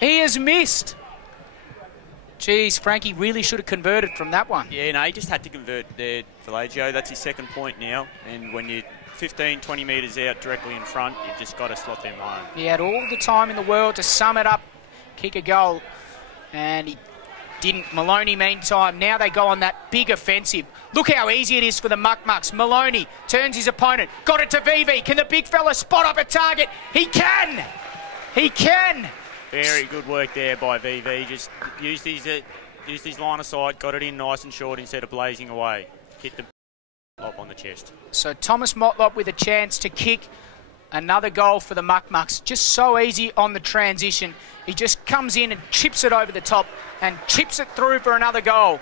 He has missed. Geez, Frankie really should have converted from that one. Yeah, no, he just had to convert there, Villagio. That's his second point now. And when you're 15, 20 metres out directly in front, you've just got to slot them home. He had all the time in the world to sum it up, kick a goal, and he didn't. Maloney, meantime, now they go on that big offensive. Look how easy it is for the Muck-Mucks. Maloney turns his opponent, got it to VV. Can the big fella spot up a target? He can! He can! Very good work there by VV. Just used his line of sight, got it in nice and short instead of blazing away. Hit the lob on the chest. So Thomas Motlop with a chance to kick another goal for the Muck-Mucks. Just so easy on the transition. He just comes in and chips it over the top and chips it through for another goal.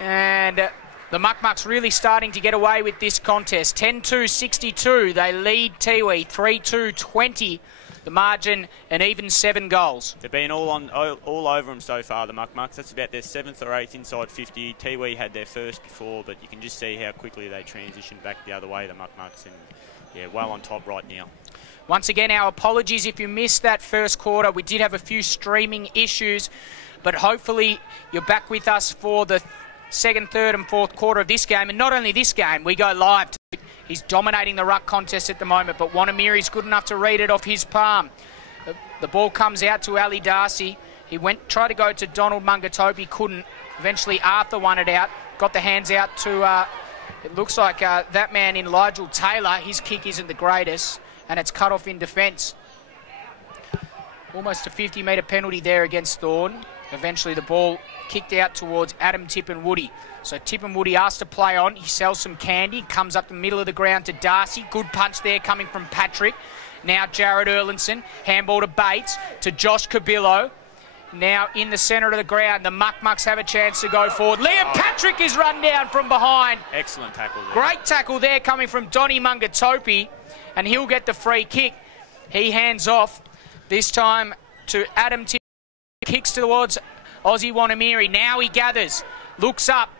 And the Muck-Mucks really starting to get away with this contest. 10-2-62. They lead Tiwi 3-2-20. The margin, an even 7 goals. They've been all over them so far, the Muck-Mucks. That's about their 7th or 8th inside 50. Tiwi had their first before, but you can just see how quickly they transitioned back the other way, the Muck-Mucks, and yeah, well on top right now. Once again, our apologies if you missed that first quarter. We did have a few streaming issues, but hopefully you're back with us for the second, third and fourth quarter of this game. And not only this game, we go live. He's dominating the ruck contest at the moment, but Wanamiri's good enough to read it off his palm. The ball comes out to Ali Darcy. He tried to go to Donald Mungatopi, couldn't. Eventually Arthur won it out. Got the hands out to, it looks like that man in Ligel Taylor. His kick isn't the greatest, and it's cut off in defence. Almost a 50-metre penalty there against Thorn. Eventually the ball kicked out towards Adam Tippenwoody. So Tippenwoody asked to play on. He sells some candy, comes up the middle of the ground to Darcy. Good punch there coming from Patrick. Now Jared Erlinson, handball to Bates, to Josh Cabillo. Now in the centre of the ground, the Muck-Mucks have a chance to go forward. Liam Patrick is run down from behind. Excellent tackle there. Great tackle there coming from Donny Mungatopi, and he'll get the free kick. He hands off, this time to Adam Tippenwoody. Kicks towards Aussie Wanamiri. Now he gathers, looks up.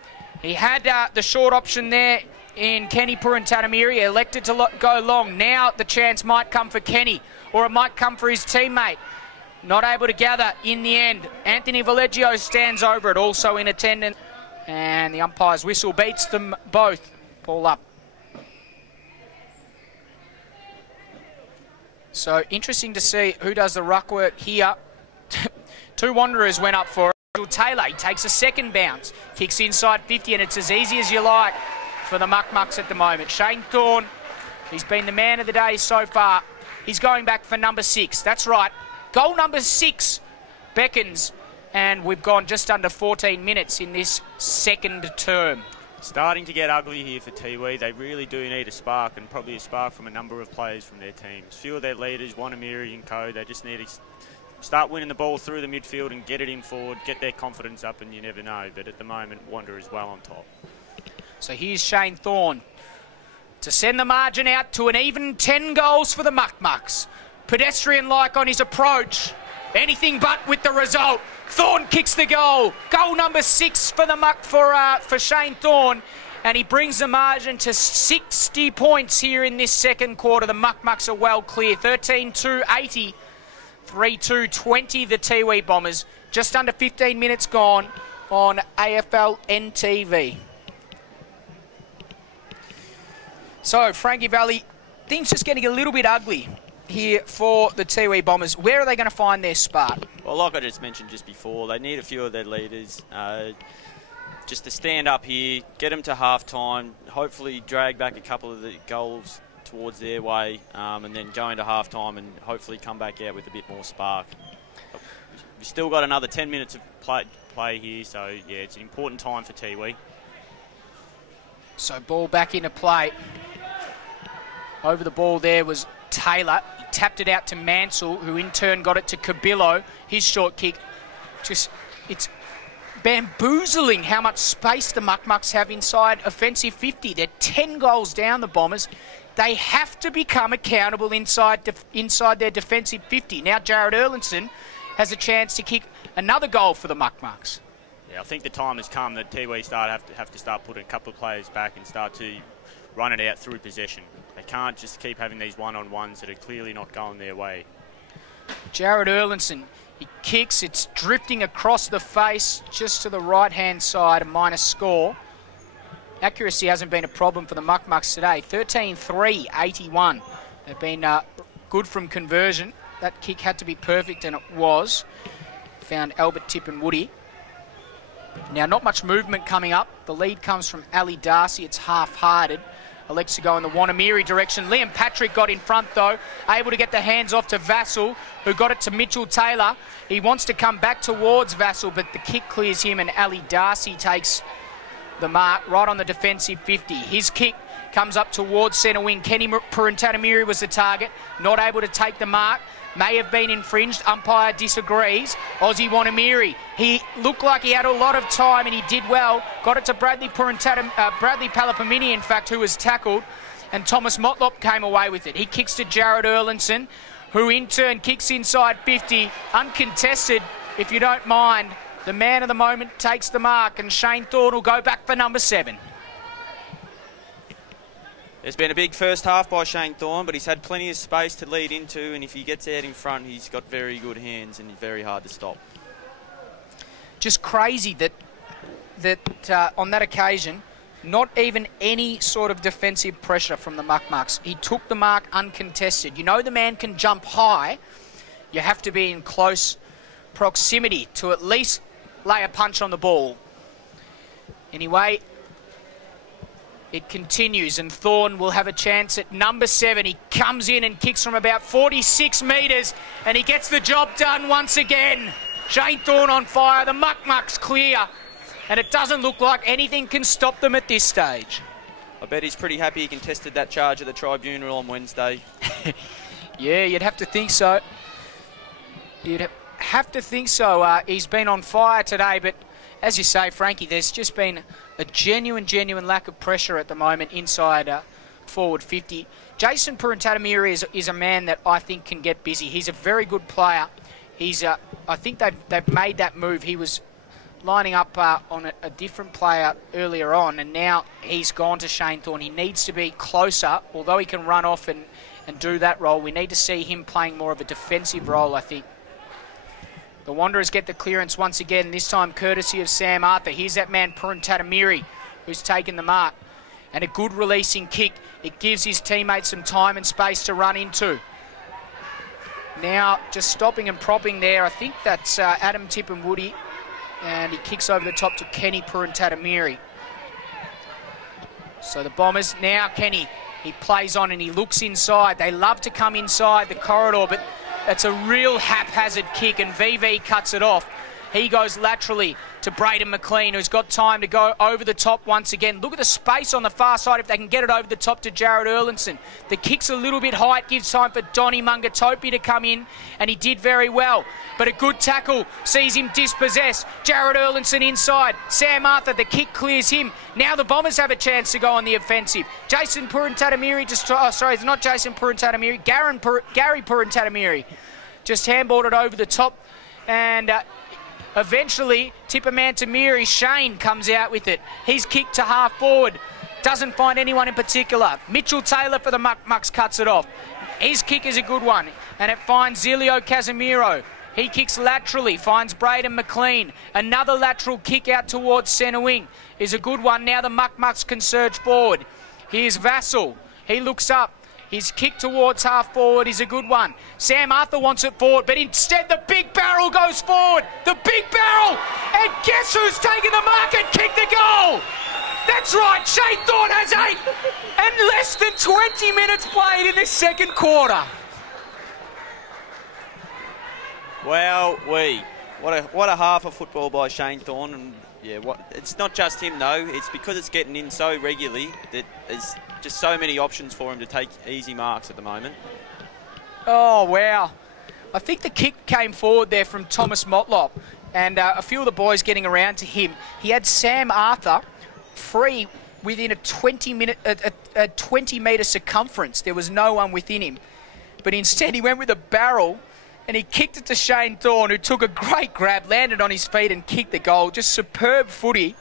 He had the short option there in Kenny Purantanamiri. Elected to go long. Now the chance might come for Kenny, or it might come for his teammate. Not able to gather in the end. Anthony Valeggio stands over it, also in attendance. And the umpire's whistle beats them both. Ball up. So interesting to see who does the ruck work here. 2 Wanderers went up for it. Taylor, he takes a second bounce, kicks inside 50, and it's as easy as you like for the Muck-Mucks at the moment. Shane Thorne, he's been the man of the day so far. He's going back for number 6. That's right. Goal number 6 beckons, and we've gone just under 14 minutes in this second term. Starting to get ugly here for Tiwi. They really do need a spark, and probably a spark from a number of players from their teams. Few of their leaders, Wanamiri and co, they just need to start winning the ball through the midfield and get it in forward, get their confidence up, and you never know. But at the moment, Wanderers well on top. So here's Shane Thorne to send the margin out to an even 10 goals for the Muck-Mucks. Pedestrian-like on his approach. Anything but with the result. Thorne kicks the goal. Goal number 6 for the for Shane Thorne. And he brings the margin to 60 points here in this second quarter. The Muck-Mucks are well clear. 13-2-80. 3-2-20 the Tiwi Bombers. Just under 15 minutes gone on AFLNTv. So, Frankie Valley, things just getting a little bit ugly here for the Tiwi Bombers. Where are they going to find their spark? Well, like I just mentioned just before, they need a few of their leaders just to stand up here, get them to half-time, hopefully drag back a couple of the goals towards their way, and then go into half-time and hopefully come back out with a bit more spark. We've still got another 10 minutes of play here, so yeah, it's an important time for Tiwi. So ball back into play. Over the ball there was Taylor. He tapped it out to Mansell, who in turn got it to Cabillo. His short kick. It's bamboozling how much space the Muck-Mucks have inside offensive 50. They're 10 goals down, the Bombers. They have to become accountable inside their defensive 50. Now Jared Erlinson has a chance to kick another goal for the Muck-Mucks. Yeah, I think the time has come that Tiwi have to start putting a couple of players back and start to run it out through possession. They can't just keep having these one-on-ones that are clearly not going their way. Jared Erlinson, He kicks, it's drifting across the face, just to the right-hand side, a minus score. Accuracy hasn't been a problem for the Muck-Mucks today. 13-3, 81. They've been good from conversion. That kick had to be perfect, and it was. Found Albert Tip and Woody. Now, not much movement coming up. The lead comes from Ali Darcy. It's half-hearted. Elects to go in the Wanamiri direction. Liam Patrick got in front, though, able to get the hands off to Vassell, who got it to Mitchell Taylor. He wants to come back towards Vassell, but the kick clears him, and Ali Darcy takes the mark right on the defensive 50. His kick comes up towards centre wing. Kenny Purantatamiri was the target, not able to take the mark. May have been infringed. Umpire disagrees. Aussie Wanamiri. He looked like he had a lot of time, and he did well. Got it to Bradley Palapamini, in fact, who was tackled, and Thomas Motlop came away with it. He kicks to Jared Erlinson, who in turn kicks inside 50, uncontested, if you don't mind. The man of the moment takes the mark, and Shane Thorne will go back for number 7. It's been a big first half by Shane Thorne, but he's had plenty of space to lead into, and if he gets out in front, he's got very good hands and he's very hard to stop. Just crazy that on that occasion, not even any sort of defensive pressure from the Muck-Mucks. He took the mark uncontested. You know the man can jump high. You have to be in close proximity to at least lay a punch on the ball. Anyway, it continues, and Thorne will have a chance at number 7. He comes in and kicks from about 46 metres, and he gets the job done once again. Shane Thorne on fire. The Muck-Mucks clear, and it doesn't look like anything can stop them at this stage. I bet he's pretty happy he contested that charge at the tribunal on Wednesday. Yeah, you'd have to think so. You'd have to think so. He's been on fire today, but as you say, Frankie, there's just been a genuine lack of pressure at the moment inside forward 50. Jason Purantatamiri is a man that I think can get busy. He's a very good player. He's I think they've made that move. He was lining up on a different player earlier on, and now he's gone to Shane Thorne. He needs to be closer, although he can run off and do that role. We need to see him playing more of a defensive role, I think. The Wanderers get the clearance once again, this time courtesy of Sam Arthur. Here's that man, Purantatamiri, who's taken the mark. And a good releasing kick. It gives his teammates some time and space to run into. Now, just stopping and propping there. I think that's Adam Tip and Woody. And he kicks over the top to Kenny Purantatamiri. So the Bombers, now Kenny, he plays on and he looks inside. They love to come inside the corridor, but it's a real haphazard kick, and VV cuts it off. He goes laterally to Braden McLean, who's got time to go over the top once again. Look at the space on the far side if they can get it over the top to Jared Erlinson. The kick's a little bit high. It gives time for Donny Mungatopi to come in, and he did very well. But a good tackle sees him dispossessed. Jared Erlinson inside. Sam Arthur, the kick clears him. Now the Bombers have a chance to go on the offensive. Jason Purantatamiri it's not Jason Purantatamiri. Gary Purantatamiri just handballed it over the top, and eventually, Tipamantamiri, Shane comes out with it. He's kicked to half forward. Doesn't find anyone in particular. Mitchell Taylor for the Muck-Mucks cuts it off. His kick is a good one, and it finds Zilio Casemiro. He kicks laterally, finds Braden McLean. Another lateral kick out towards centre wing is a good one. Now the Muck-Mucks can surge forward. Here's Vassell. He looks up. His kick towards half forward is a good one. Sam Arthur wants it forward, but instead the big barrel goes forward. The big barrel! And guess who's taken the mark and kicked the goal? That's right, Shane Thorne has 8. And less than 20 minutes played in this second quarter. Wow, what a half of football by Shane Thorne. And yeah, it's not just him though. It's because it's getting in so regularly that there's just so many options for him to take easy marks at the moment. Oh, wow. I think the kick came forward there from Thomas Motlop, and a few of the boys getting around to him. He had Sam Arthur free within a 20-metre circumference. There was no one within him. But instead he went with a barrel, and he kicked it to Shane Thorne, who took a great grab, landed on his feet and kicked the goal. Just superb footy.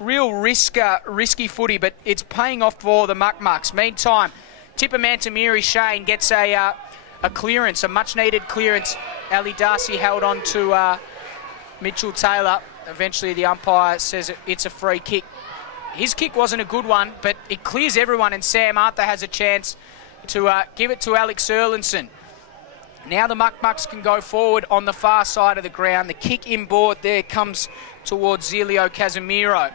Real risky footy, but it's paying off for the Muck-Mucks. Meantime, Tipamantamiri Shane gets a clearance, a much-needed clearance Ali Darcy held on to Mitchell Taylor. Eventually the umpire says it's a free kick. His kick wasn't a good one, but it clears everyone, and Sam Arthur has a chance to give it to Alex Erlinson. Now the Muck-Mucks can go forward on the far side of the ground. The kick inboard there comes towards Zilio Casemiro.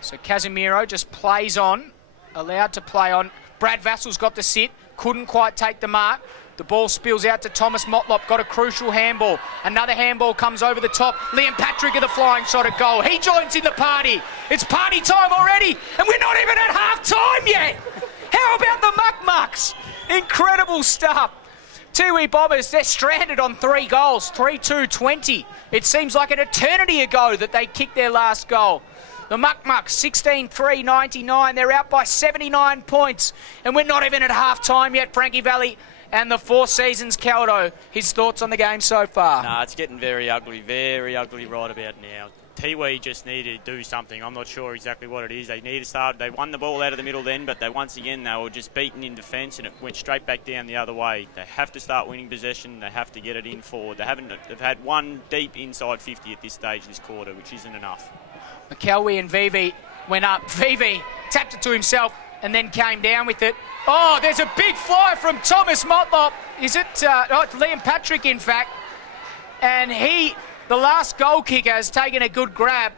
So Casemiro just plays on, allowed to play on. Brad Vassal's got the sit, couldn't quite take the mark. The ball spills out to Thomas Motlop, got a crucial handball. Another handball comes over the top. Liam Patrick with a flying shot at goal. He joins in the party. It's party time already, and we're not even at half time yet. How about the Muck-Mucks? Incredible stuff. Tiwi Bombers, they're stranded on 3 goals, 3-2-20. It seems like an eternity ago that they kicked their last goal. The Muck-Mucks, 16-3-99. They're out by 79 points, and we're not even at half time yet. Frankie Valley and the Four Seasons Caldo, his thoughts on the game so far? Nah, it's getting very ugly right about now. Tiwi just need to do something. I'm not sure exactly what it is. They need to start. They won the ball out of the middle then, but they were just beaten in defence, and it went straight back down the other way. They have to start winning possession. They have to get it in forward. They've had one deep inside 50 at this stage this quarter, which isn't enough. McKelwey and Vivi went up. Vivi tapped it to himself and then came down with it. Oh, there's a big fly from Thomas Motlop. Is it? It's Liam Patrick, in fact. And the last goal kicker, has taken a good grab.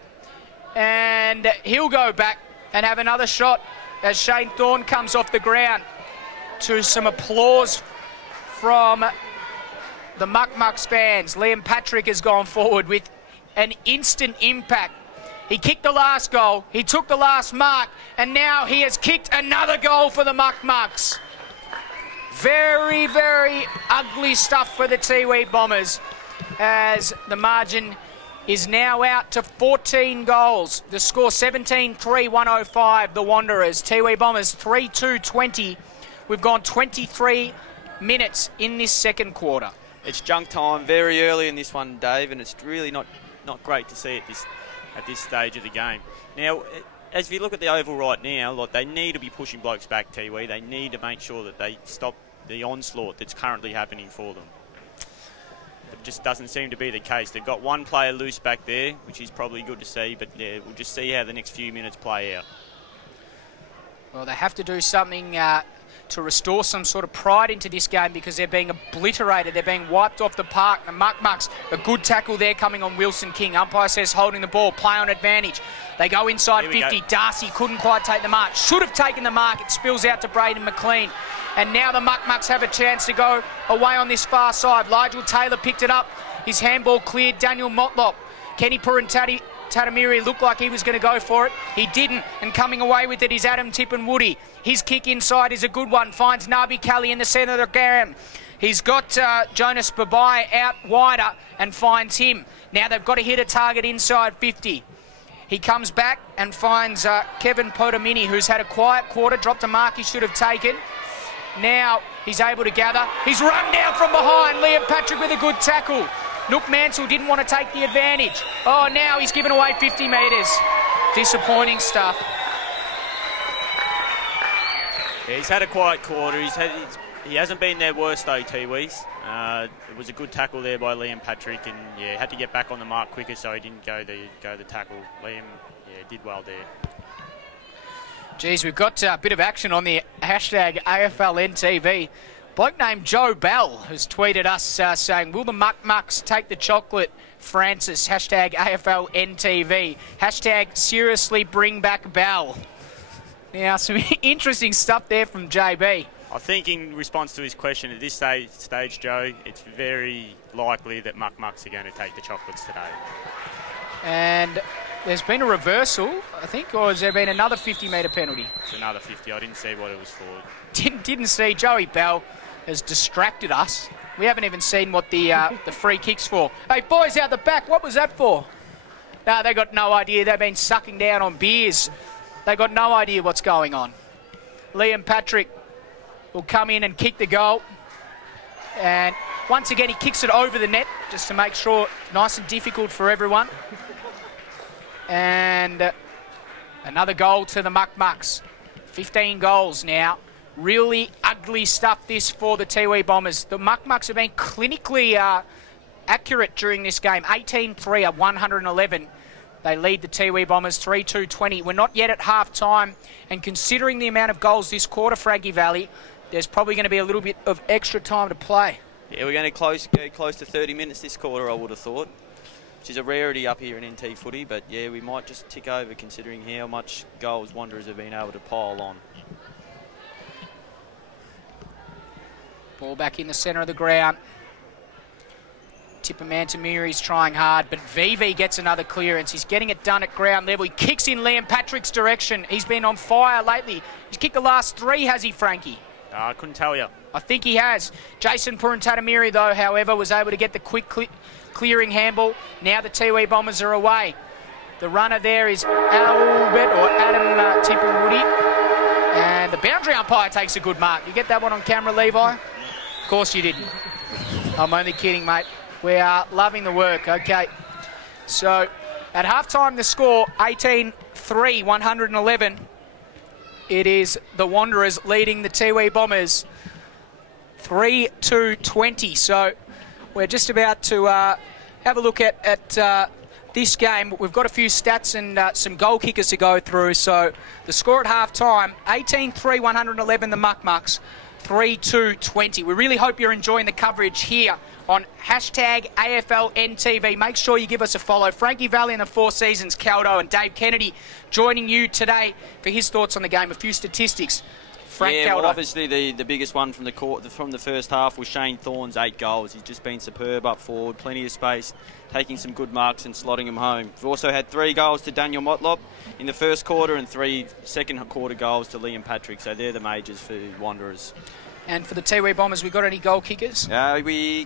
And he'll go back and have another shot as Shane Thorne comes off the ground, to some applause from the Muck-Mucks fans. Liam Patrick has gone forward with an instant impact. He kicked the last goal, he took the last mark, and now he has kicked another goal for the Muck-Mucks. Very, very ugly stuff for the Tiwi Bombers, as the margin is now out to 14 goals. The score 17-3-105, the Wanderers. Tiwi Bombers 3-2-20. We've gone 23 minutes in this second quarter. It's junk time very early in this one, Dave, and it's really not great to see at this stage of the game. Now, as we look at the oval right now, like, they need to be pushing blokes back, Tiwi. They need to make sure that they stop the onslaught that's currently happening for them. It just doesn't seem to be the case. They've got one player loose back there, which is probably good to see, but yeah, we'll just see how the next few minutes play out. Well, they have to do something to restore some sort of pride into this game, because they're being obliterated. They're being wiped off the park. The Muck-Mucks, a good tackle there coming on Wilson King. Umpire says holding the ball, play on advantage. They go inside 50. Go. Darcy couldn't quite take the mark. Should have taken the mark. It spills out to Braden McLean. And now the Muck-Mucks have a chance to go away on this far side. Nigel Taylor picked it up. His handball cleared Daniel Motlop. Kenny Tatamiri looked like he was going to go for it. He didn't, and coming away with it is Adam Tippenwoody. His kick inside is a good one. Finds Nabi Kelly in the centre of the ground. He's got Jonas Babai out wider and finds him. Now they've got to hit a target inside 50. He comes back and finds Kevin Potamini, who's had a quiet quarter, dropped a mark he should have taken. Now he's able to gather. He's run down from behind. Liam Patrick with a good tackle. Nook Mansell didn't want to take the advantage. Oh, now he's given away 50 metres. Disappointing stuff. Yeah, he's had a quiet quarter. He hasn't been their worst though, Tiwis. It was a good tackle there by Liam Patrick, and yeah, had to get back on the mark quicker, so he didn't go the tackle. Liam, yeah, did well there. Geez, we've got a bit of action on the hashtag AFLNTv. Bloke named Joe Bell has tweeted us saying, will the Muck-Mucks take the chocolate? Francis, hashtag AFLNTv. Hashtag seriously bring back Bell. Now, some interesting stuff there from JB. I think in response to his question at this stage, Joe, it's very likely that Muck-Mucks are going to take the chocolates today. And there's been a reversal, I think, or has there been another 50-metre penalty? It's another 50. I didn't see what it was for. Didn't see. Joey Bell has distracted us. We haven't even seen what the free kick's for. Hey, boys out the back, what was that for? No, they got no idea. They've been sucking down on beers. They got no idea what's going on. Liam Patrick will come in and kick the goal. And once again, he kicks it over the net, just to make sure nice and difficult for everyone. And another goal to the Muck-Mucks. 15 goals now Really ugly stuff this for the Tiwi Bombers. The Muck-Mucks have been clinically accurate during this game. 18-3 at 111. They lead the Tiwi Bombers 3-2-20. We're not yet at half-time, and considering the amount of goals this quarter, Frankie Valley, there's probably going to be a little bit of extra time to play. Yeah, we're going to go close to 30 minutes this quarter, I would have thought, which is a rarity up here in NT footy, but yeah, we might just tick over considering how much goals Wanderers have been able to pile on. Ball back in the centre of the ground. Tipper Mantamiri's trying hard, but VV gets another clearance. He's getting it done at ground level. He kicks in Liam Patrick's direction. He's been on fire lately. He's kicked the last 3, has he, Frankie? I couldn't tell you. I think he has. Jason Purantatamiri, though, however, was able to get the quick clearing handball. Now the Tiwi Bombers are away. The runner there is Adam Tipperwoody. And the boundary umpire takes a good mark. You get that one on camera, Levi? Of course you didn't. I'm only kidding, mate. We are loving the work. Okay. So, at halftime, the score, 18-3, 111. It is the Wanderers leading the Tiwi Bombers 3-2-20. So, we're just about to have a look at this game. We've got a few stats and some goal kickers to go through. So, the score at halftime, 18-3, 111, the Muck-Mucks, 3-2-20. We really hope you're enjoying the coverage here on hashtag AFLNTv. Make sure you give us a follow. Frankie Valley and the Four Seasons, Caldo, and Dave Kennedy joining you today for his thoughts on the game. A few statistics. Frank Caldo. Well, obviously the biggest one from the first half was Shane Thorne's 8 goals. He's just been superb up forward, plenty of space, taking some good marks and slotting them home. We've also had 3 goals to Daniel Motlop in the first quarter and 3 second quarter goals to Liam Patrick. So they're the majors for Wanderers. And for the Tiwi Bombers, we got any goal kickers? Anthony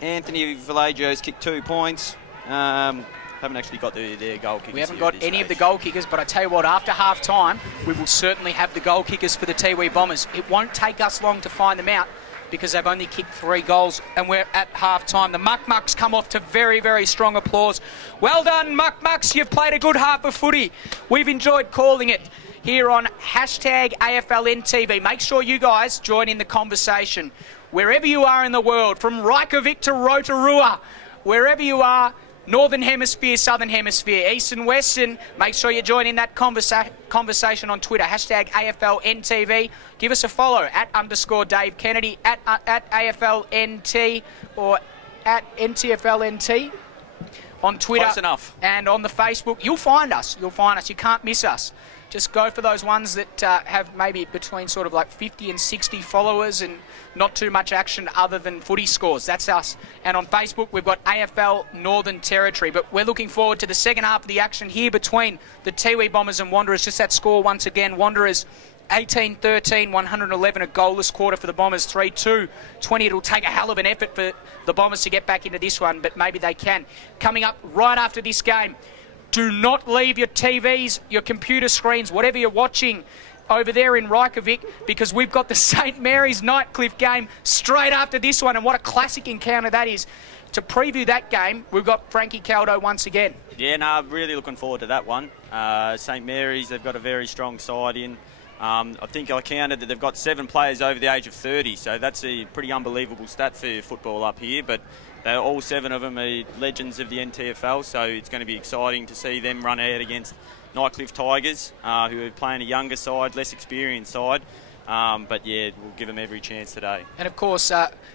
Vallejo's kicked 2 points. Haven't actually got their goal kickers. We haven't got any of the goal kickers, but I tell you what, after half time, we will certainly have the goal kickers for the Tiwi Bombers. It won't take us long to find them out because they've only kicked 3 goals and we're at half time. The Muck-Mucks come off to very, very strong applause. Well done, Muck-Mucks. You've played a good half of footy. We've enjoyed calling it here on hashtag AFLNTv. Make sure you guys join in the conversation. Wherever you are in the world, from Reykjavik to Rotorua, wherever you are, Northern Hemisphere, Southern Hemisphere, East and Western, make sure you join in that conversation on Twitter, hashtag AFLNTv. Give us a follow, @_Dave Kennedy, at AFLNT, or at NTFLNT on Twitter. Close enough. And on the Facebook. You'll find us. You'll find us. You can't miss us. Just go for those ones that have maybe between sort of like 50 and 60 followers and not too much action other than footy scores. That's us. And on Facebook, we've got AFL Northern Territory. But we're looking forward to the second half of the action here between the Tiwi Bombers and Wanderers. Just that score once again. Wanderers 18-13, 111, a goalless quarter for the Bombers, 3-2-20. It'll take a hell of an effort for the Bombers to get back into this one, but maybe they can. Coming up right after this game, do not leave your TVs, your computer screens, whatever you're watching over there in Reykjavik, because we've got the St Mary's Nightcliff game straight after this one, and what a classic encounter that is. To preview that game, we've got Frankie Caldo once again. Yeah, no, really looking forward to that one. St Mary's, they've got a very strong side in. I think I counted that they've got 7 players over the age of 30, so that's a pretty unbelievable stat for football up here, but all 7 of them are legends of the NTFL, so it's going to be exciting to see them run out against Nightcliff Tigers, who are playing a younger side, less experienced side. But yeah, we'll give them every chance today. And of course,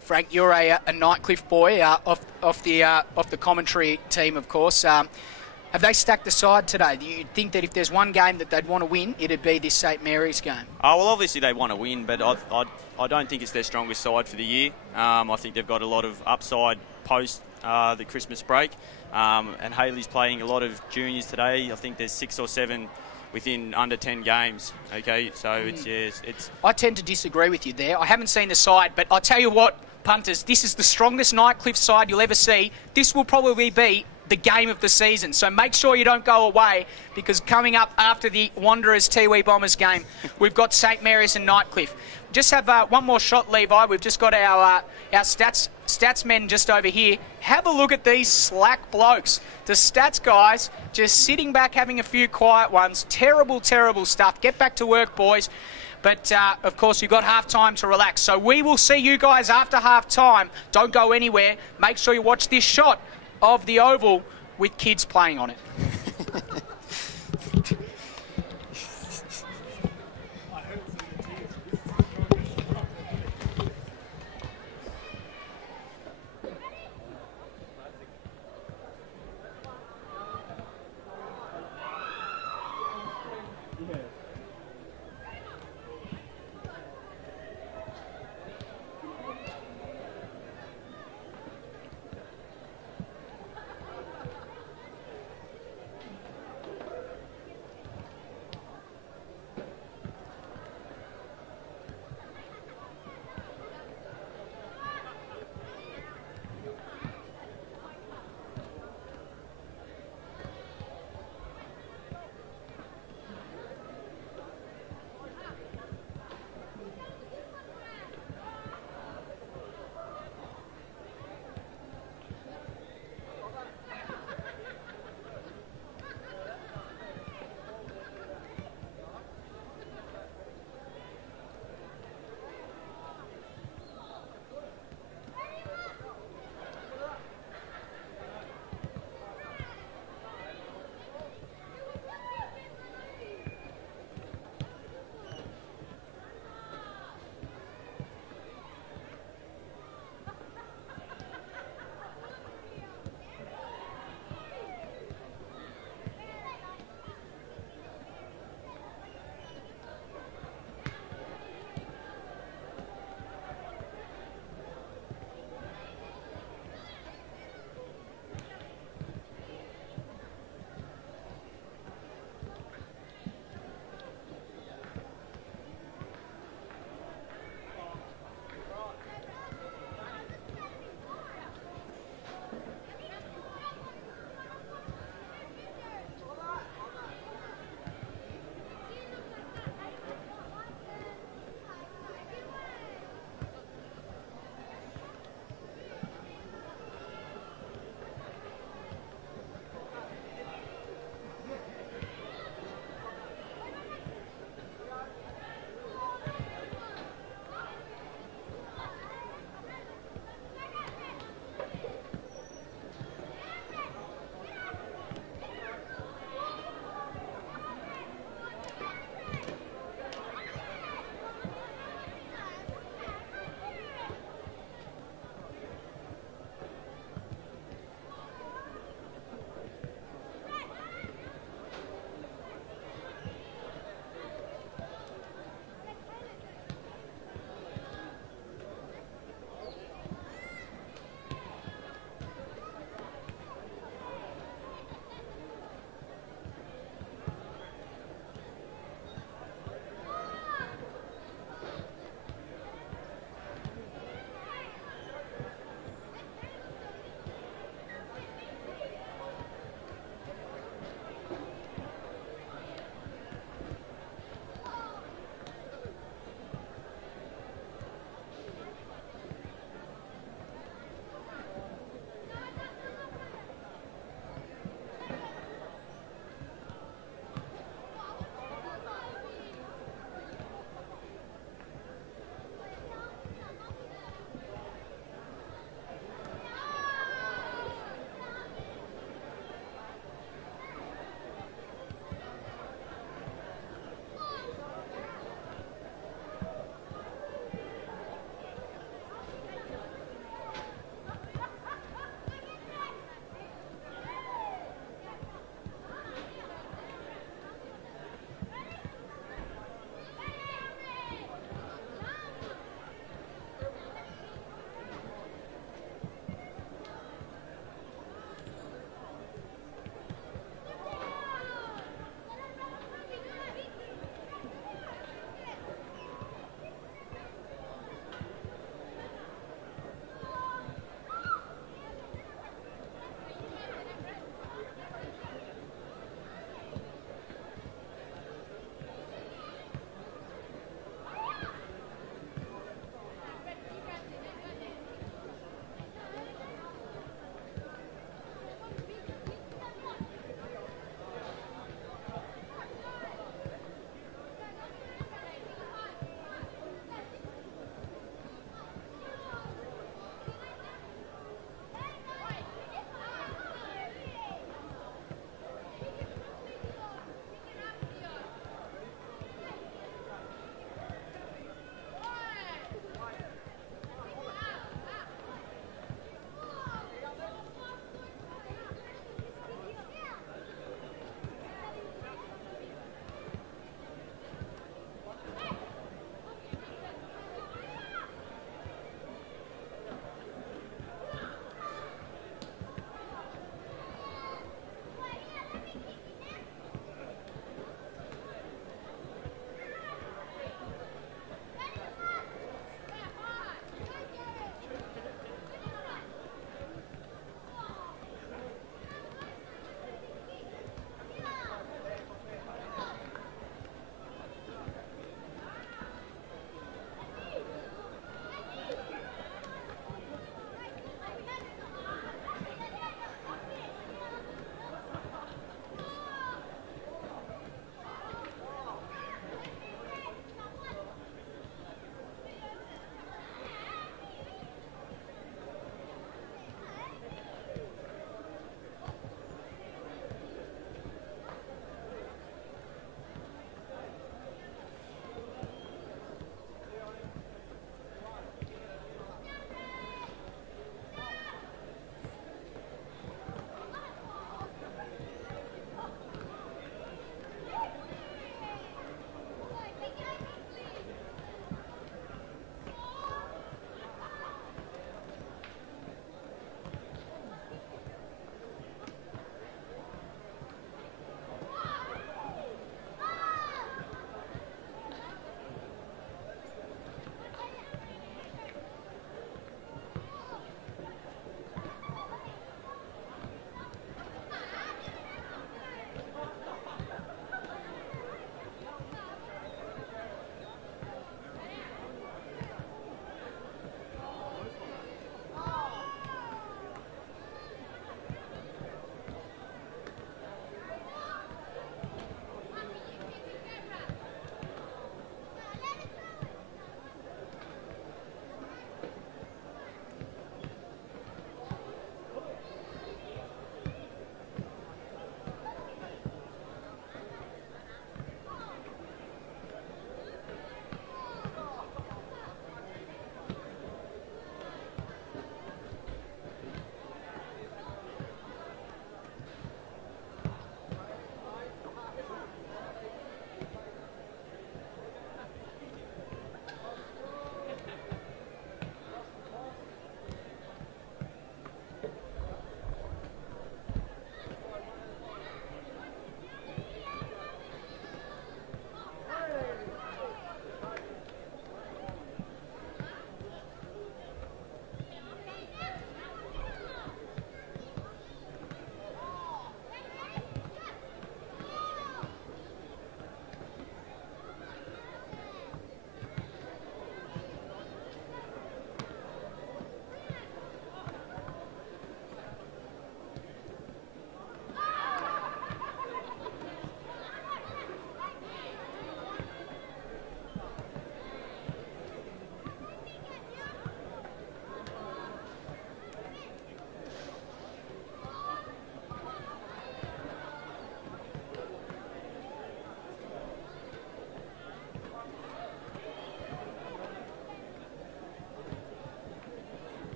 Frank, you're a Nightcliff boy off the commentary team, of course. Have they stacked the side today? Do you think that if there's one game that they'd want to win, it'd be this St Mary's game? Oh, well, obviously they want to win, but I don't think it's their strongest side for the year. I think they've got a lot of upside post the Christmas break. And Haley's playing a lot of juniors today. I think there's 6 or 7 within under 10 games. Okay, so it's. I tend to disagree with you there. I haven't seen the side, but I tell you what, punters, this is the strongest Nightcliff side you'll ever see. This will probably be the game of the season. So make sure you don't go away, because coming up after the Wanderers Tiwi Bombers game, we've got St Mary's and Nightcliff. Just have one more shot, Levi. We've just got our stats men just over here. Have a look at these slack blokes. The stats guys just sitting back having a few quiet ones. Terrible, terrible stuff. Get back to work, boys. But, of course, you've got half-time to relax. So we will see you guys after half-time. Don't go anywhere. Make sure you watch this shot of the oval with kids playing on it.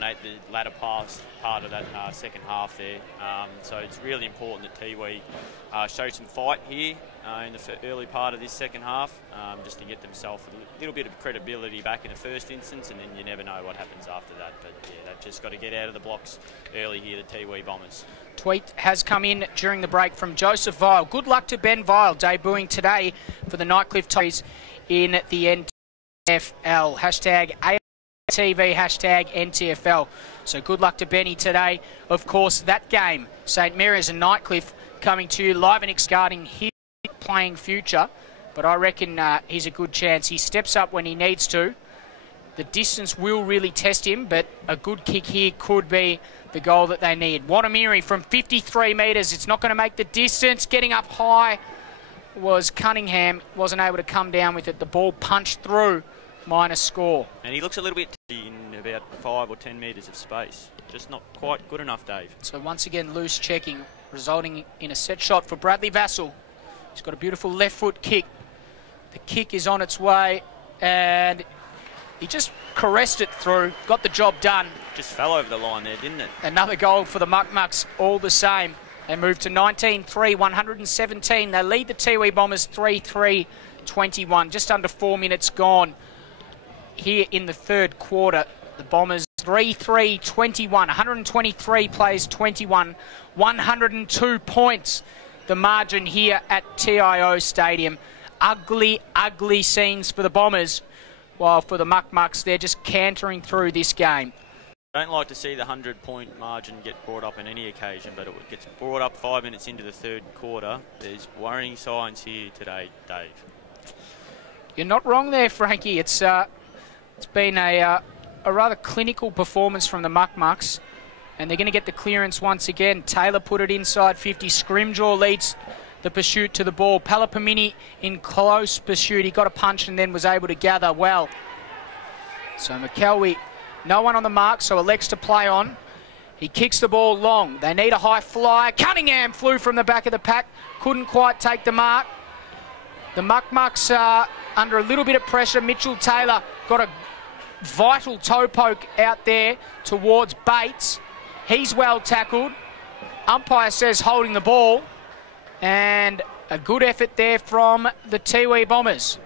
dominate the latter part of that second half there. So it's really important that Tiwi show some fight here in the early part of this second half, just to get themselves a little bit of credibility back in the first instance, and then you never know what happens after that. But yeah, they've just got to get out of the blocks early here, the Tiwi Bombers. Tweet has come in during the break from Joseph Vile. Good luck to Ben Vile, debuting today for the Nightcliff Tigers in the NTFL. Hashtag AFLNTv, hashtag NTFL. So good luck to Benny today. Of course, that game, St Mary's and Nightcliff, coming to you live and regarding his playing future. But I reckon he's a good chance. He steps up when he needs to. The distance will really test him, but a good kick here could be the goal that they need. Watamiri from 53 metres. It's not going to make the distance. Getting up high was Cunningham. Wasn't able to come down with it. The ball punched through. Minus score. And he looks a little bit in about 5 or 10 metres of space. Just not quite good enough, Dave. So once again, loose checking, resulting in a set shot for Bradley Vassell. He's got a beautiful left foot kick. The kick is on its way, and he just caressed it through, got the job done. Just fell over the line there, didn't it? Another goal for the Muck Mucks, all the same. They move to 19-3, 117. They lead the Tiwi Bombers 3-3-21. Just under 4 minutes gone here in the third quarter. The Bombers 3-3-21. 123 plays 21. 102 points. The margin here at TIO Stadium. Ugly, ugly scenes for the Bombers. While for the Muck Mucks, they're just cantering through this game. I don't like to see the 100-point margin get brought up on any occasion, but it gets brought up 5 minutes into the third quarter. There's worrying signs here today, Dave. You're not wrong there, Frankie. It's been a rather clinical performance from the Muck Mucks, and they're going to get the clearance once again. Taylor put it inside 50. Scrimgeour leads the pursuit to the ball. Palapamini in close pursuit. He got a punch and then was able to gather well. So McKelwey, no one on the mark, so elects to play on. He kicks the ball long. They need a high flyer. Cunningham flew from the back of the pack. Couldn't quite take the mark. The Muck Mucks are under a little bit of pressure. Mitchell Taylor got a vital toe poke out there towards Bates. He's well tackled. Umpire says holding the ball. And a good effort there from the Tiwi Bombers.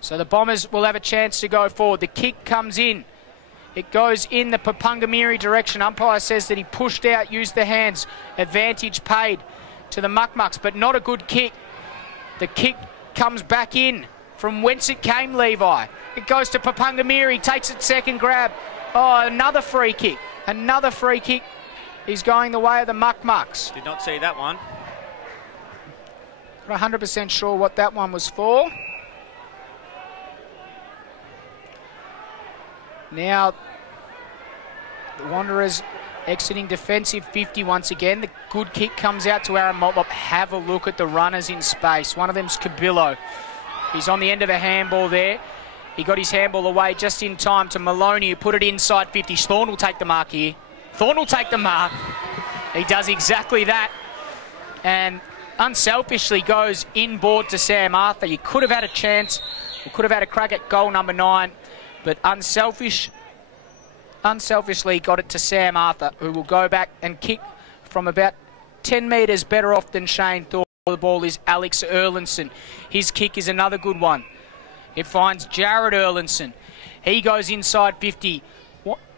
So the Bombers will have a chance to go forward. The kick comes in. It goes in the Papungamiri direction. Umpire says that he pushed out, used the hands. Advantage paid to the Muck Mucks, but not a good kick. The kick comes back in from whence it came, Levi. It goes to Papungamiri, takes it second grab. Oh, another free kick. Another free kick is going the way of the Muck Mucks. Did not see that one. Not 100% sure what that one was for. Now, the Wanderers exiting defensive 50 once again. The good kick comes out to Aaron Motlop. Have a look at the runners in space. One of them's Cabillo. He's on the end of a handball there. He got his handball away just in time to Maloney, who put it inside 50. Thorne will take the mark here. Thorne will take the mark. He does exactly that. And unselfishly goes inboard to Sam Arthur. You could have had a chance. You could have had a crack at goal number 9. But unselfishly got it to Sam Arthur, who will go back and kick from about 10 metres better off than Shane Thorne. The ball is Alex Erlinson. His kick is another good one. It finds Jared Erlinson. He goes inside 50.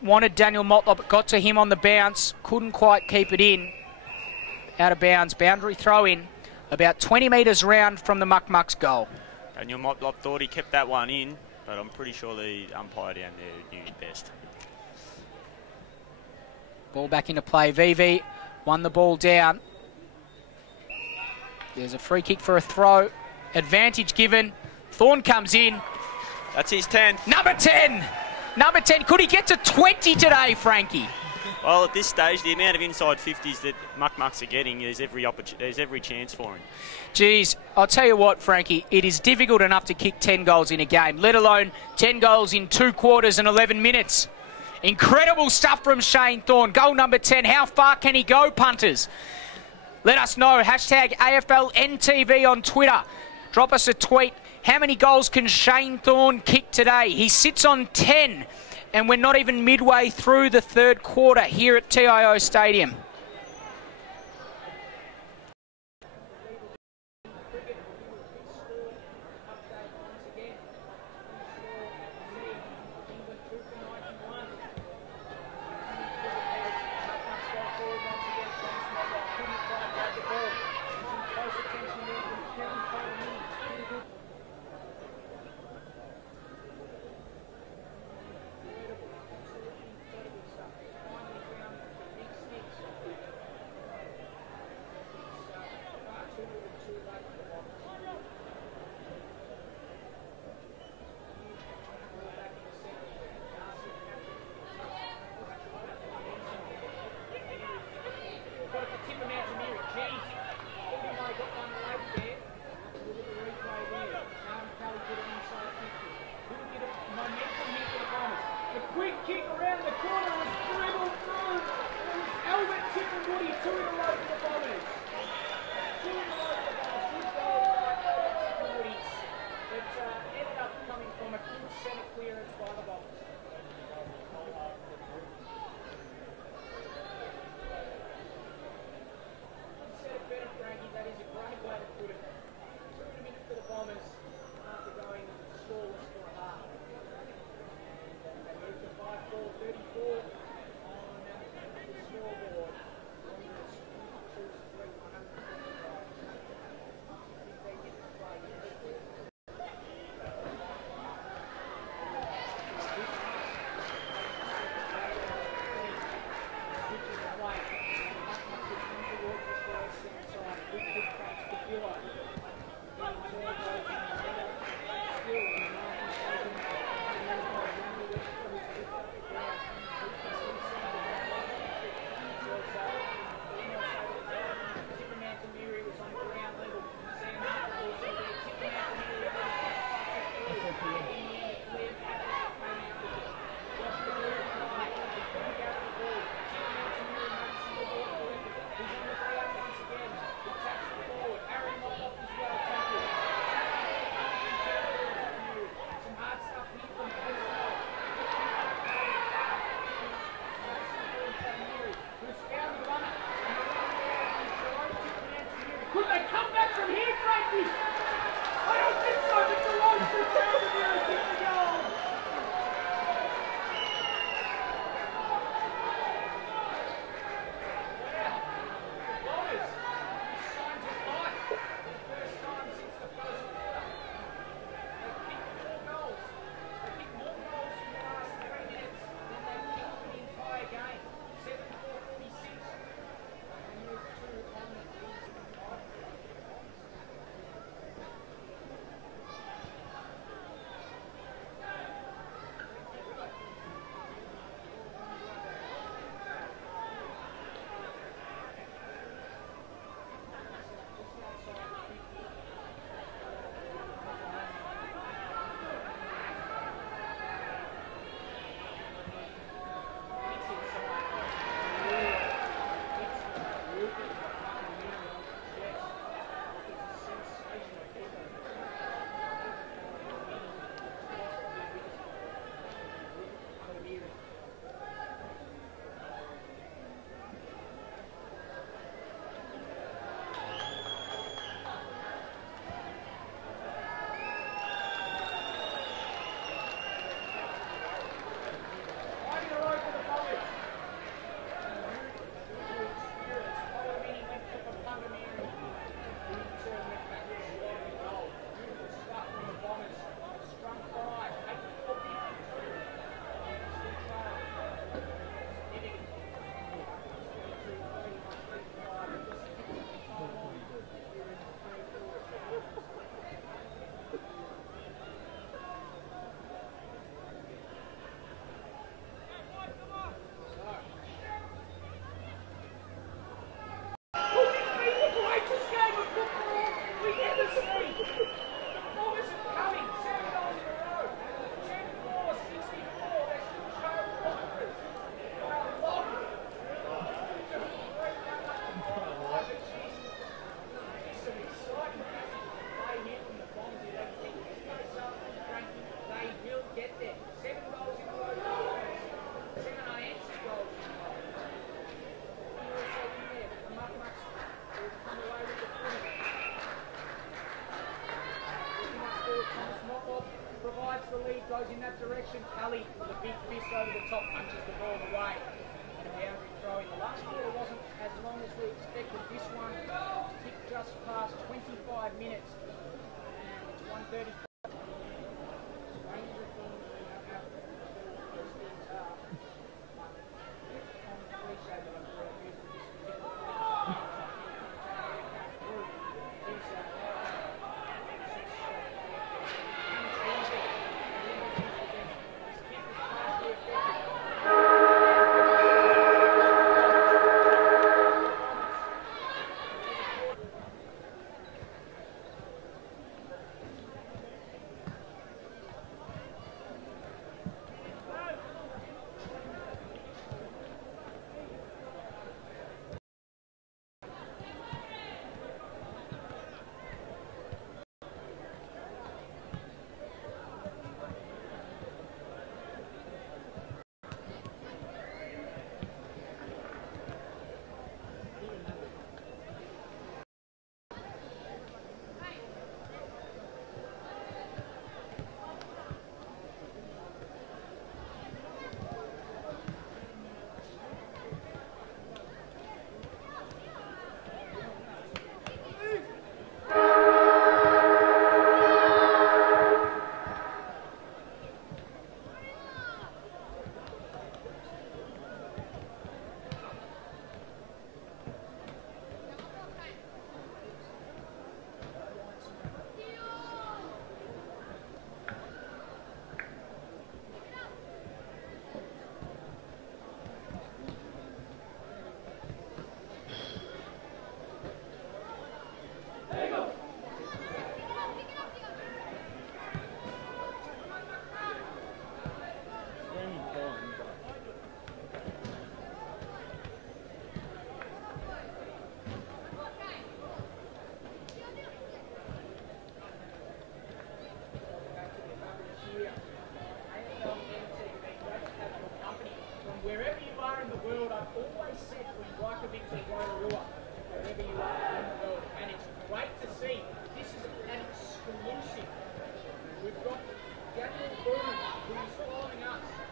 Wanted Daniel Motlop, got to him on the bounce. Couldn't quite keep it in. Out of bounds. Boundary throw in. About 20 metres round from the Muck Mucks goal. Daniel Motlop thought he kept that one in, but I'm pretty sure the umpire down there knew it best. Ball back into play. VV won the ball down. There's a free kick for a throw. Advantage given. Thorne comes in. That's his 10th. Number 10. Number 10. Could he get to 20 today, Frankie? Well, at this stage, the amount of inside 50s that Muck Mucks are getting, there's every chance for him. Geez, I'll tell you what, Frankie, it is difficult enough to kick 10 goals in a game, let alone 10 goals in 2 quarters and 11 minutes. Incredible stuff from Shane Thorne. Goal number 10. How far can he go, punters? Let us know. Hashtag AFLNTv on Twitter. Drop us a tweet How many goals can Shane Thorne kick today? He sits on 10, and we're not even midway through the third quarter here at TIO Stadium.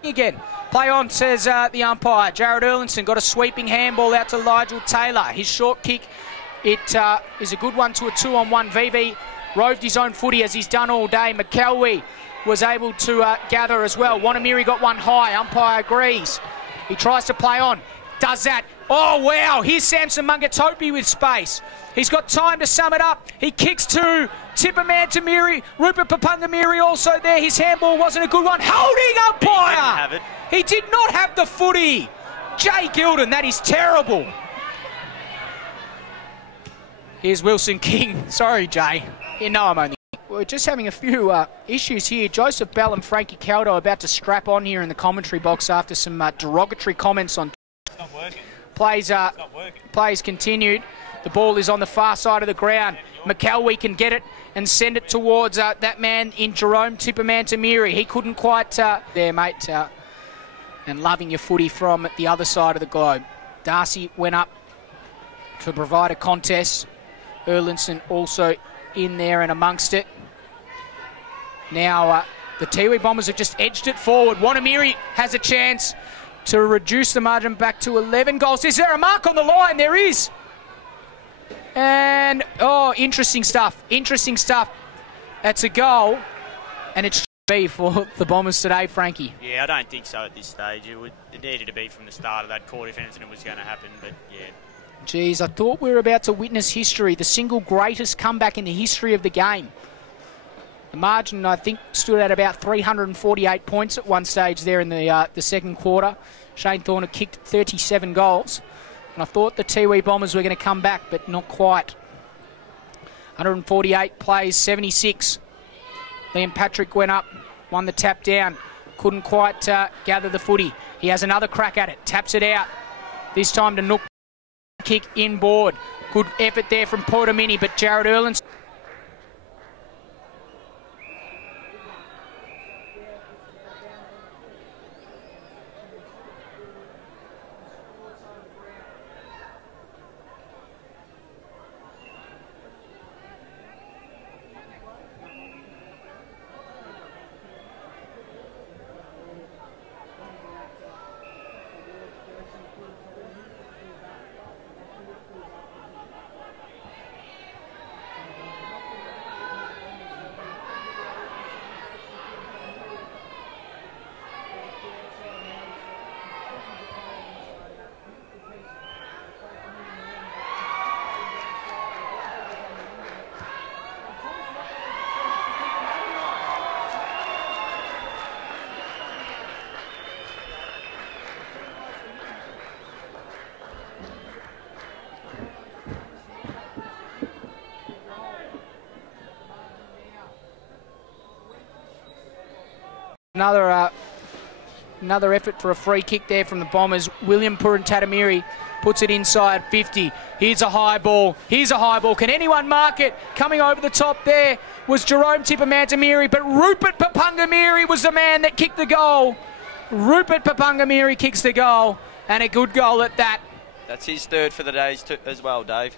again. Play on, says the umpire. Jared Erlinson got a sweeping handball out to Nigel Taylor. His short kick, it is a good one to a 2-on-1. VV roved his own footy as he's done all day. McKelwee was able to gather as well. Wanamiri got one high. Umpire agrees. He tries to play on. Does that. Oh, wow. Here's Samson Mungatopi with space. He's got time to sum it up. He kicks to Tippermantamiri. Rupert Papungamiri also there. His handball wasn't a good one. Holding umpire. He didn't have it. He did not have the footy. Jay Gilden, that is terrible. Here's Wilson King. Sorry, Jay. You know I'm only... We're just having a few issues here. Joseph Bell and Frankie Caldo are about to strap on here in the commentary box after some derogatory comments on... It's not working. Plays continued. The ball is on the far side of the ground. McKelwee can get it and send it towards that man in Jerome Tippermantamiri. He couldn't quite... there, mate. And loving your footy from the other side of the globe. Darcy went up to provide a contest. Erlinson also in there and amongst it. Now the Tiwi Bombers have just edged it forward. Wanamiri has a chance to reduce the margin back to 11 goals. Is there a mark on the line? There is. And, oh, interesting stuff. Interesting stuff. That's a goal. And it should be for the Bombers today, Frankie. Yeah, I don't think so at this stage. It needed to be from the start of that quarter if anything was going to happen, but yeah. Geez, I thought we were about to witness history, the single greatest comeback in the history of the game. The margin, I think, stood at about 348 points at one stage there in the second quarter. Shane Thorne had kicked 37 goals. And I thought the Tiwi Bombers were going to come back, but not quite. 148 plays, 76. Liam Patrick went up, won the tap down. Couldn't quite gather the footy. He has another crack at it, taps it out. This time to Nook. Kick inboard. Good effort there from Portamini, but Jared Erlinson. Another effort for a free kick there from the Bombers. William Purantatamiri puts it inside 50. Here's a high ball. Here's a high ball. Can anyone mark it? Coming over the top there was Jerome Tippermantamiri, but Rupert Papungamiri was the man that kicked the goal. Rupert Papungamiri kicks the goal, and a good goal at that. That's his third for the day as well, Dave.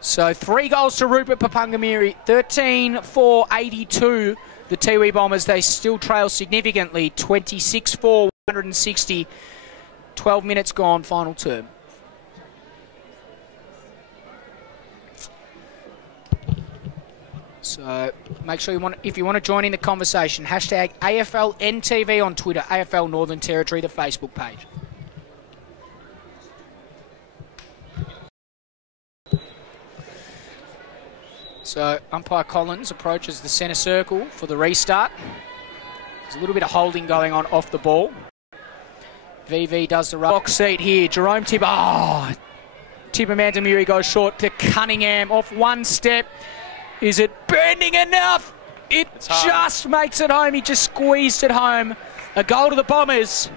So 3 goals to Rupert Papungamiri, 13-4-82. The Tiwi Bombers, they still trail significantly, 26-4, 160. 12 minutes gone, final term. So make sure if you want to join in the conversation, hashtag AFLNTv on Twitter, AFL Northern Territory, the Facebook page. So umpire Collins approaches the centre circle for the restart. There's a little bit of holding going on off the ball. VV does the box seat here. Jerome Tipper. Oh, Tippermantamiri goes short to Cunningham off one step. Is it bending enough? It just makes it home. He just squeezed it home. A goal to the Bombers.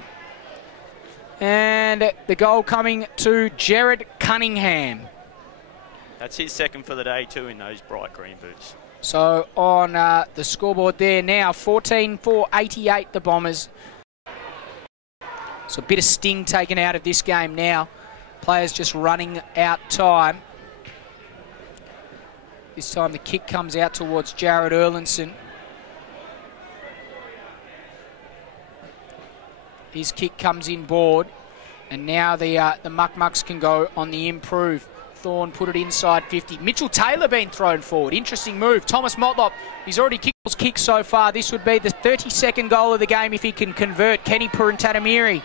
And the goal coming to Jared Cunningham. That's his second for the day too in those bright green boots. So on the scoreboard there now, 14-4-88 the Bombers. So a bit of sting taken out of this game now. Players just running out time. This time the kick comes out towards Jared Erlinson. His kick comes in board. And now the Muck-Mucks can go on the improve. Thorne put it inside 50. Mitchell Taylor being thrown forward. Interesting move. Thomas Motlop, he's already kicked so far. This would be the 32nd goal of the game if he can convert. Kenny Purantanamiri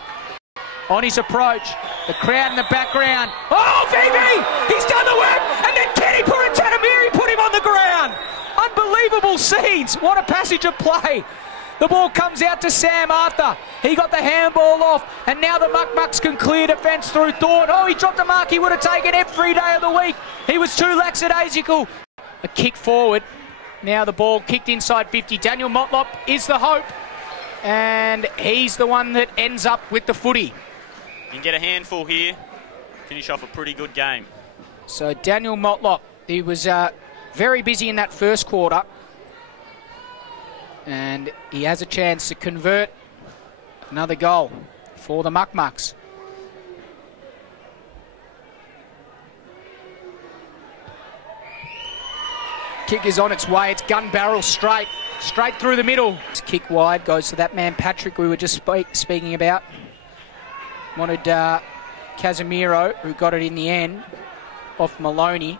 on his approach. The crowd in the background. Oh, Phoebe! He's done the work! And then Kenny Purantanamiri put him on the ground. Unbelievable scenes. What a passage of play. The ball comes out to Sam Arthur. He got the handball off, and now the Muck-Mucks can clear defence through Thorne. Oh, he dropped a mark he would have taken every day of the week. He was too lackadaisical. A kick forward. Now the ball kicked inside 50. Daniel Motlop is the hope, and he's the one that ends up with the footy. You can get a handful here, finish off a pretty good game. So Daniel Motlop, he was very busy in that first quarter. And he has a chance to convert another goal for the Muck-Mucks. Kick is on its way. It's gun barrel straight through the middle. This kick wide goes to that man Patrick we were just speaking about. Wanted Casemiro, who got it in the end, off Maloney.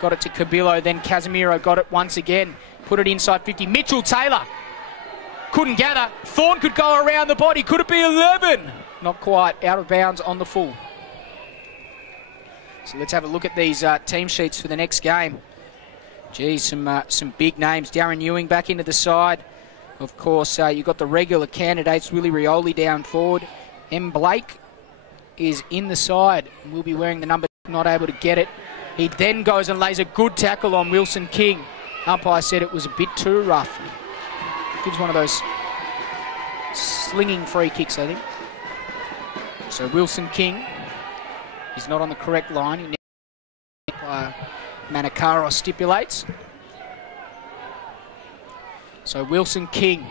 Got it to Cabillo, then Casemiro got it once again. Put it inside 50. Mitchell Taylor couldn't gather. Thorne could go around the body. Could it be 11? Not quite. Out of bounds on the full. So let's have a look at these team sheets for the next game. Geez, some big names. Darren Ewing back into the side. Of course, you've got the regular candidates. Willie Rioli down forward. M. Blake is in the side. Will be wearing the number, not able to get it. He then goes and lays a good tackle on Wilson King. Umpire said it was a bit too rough. Gives one of those slinging free kicks, I think. So Wilson King is not on the correct line. Manacaro stipulates. So Wilson King,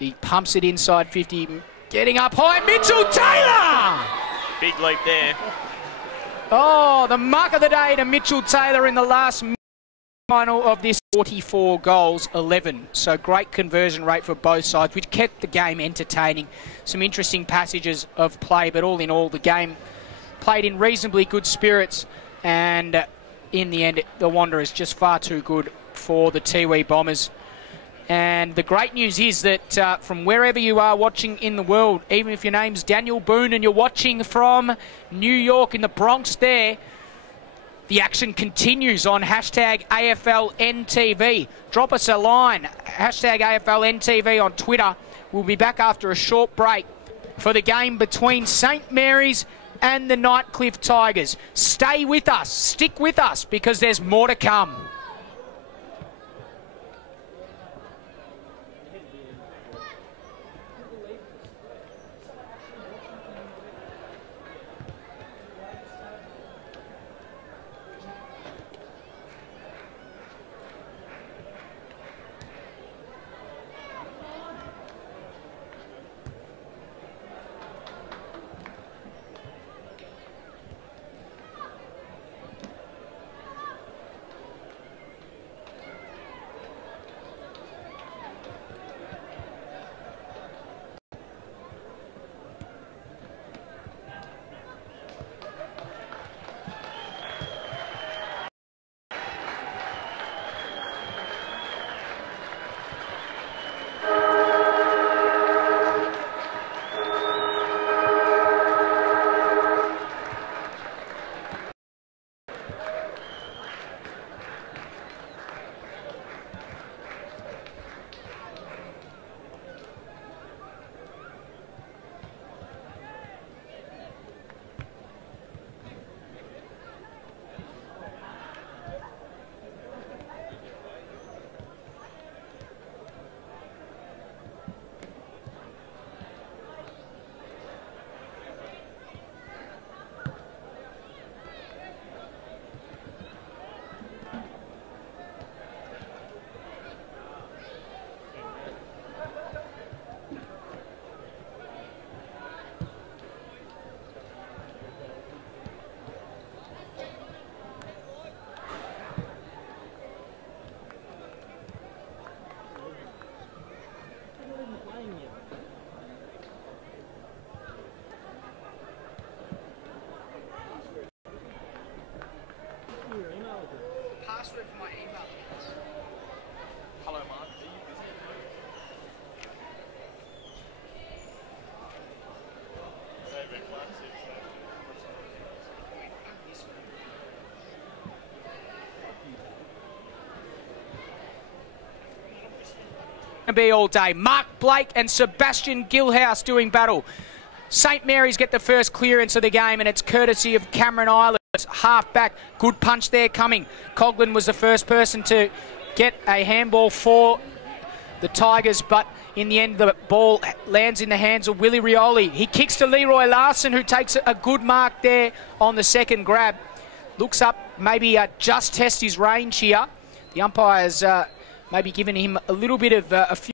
he pumps it inside 50, getting up high. Mitchell Taylor! Big leap there. Oh, the mark of the day to Mitchell Taylor in the last final of this. 44 goals, 11. So great conversion rate for both sides, which kept the game entertaining. Some interesting passages of play, but all in all, the game played in reasonably good spirits. And in the end, the Wanderers just far too good for the Tiwi Bombers. And the great news is that from wherever you are watching in the world, even if your name's Daniel Boone and you're watching from New York in the Bronx there, the action continues on hashtag AFLNTv. Drop us a line, hashtag AFLNTv on Twitter. We'll be back after a short break for the game between St Mary's and the Nightcliff Tigers. Stay with us, stick with us, because there's more to come. password for my email. Hello, Mark. Are you Be all day. Mark Blake and Sebastian Gilhouse doing battle. St Mary's get the first clearance of the game, and it's courtesy of Cameron Island. Half back, good punch there coming. Coughlin was the first person to get a handball for the Tigers, but in the end the ball lands in the hands of Willie Rioli. He kicks to Leroy Larson, who takes a good mark there on the second grab. Looks up, maybe just test his range here. The umpire's maybe giving him a little bit of a few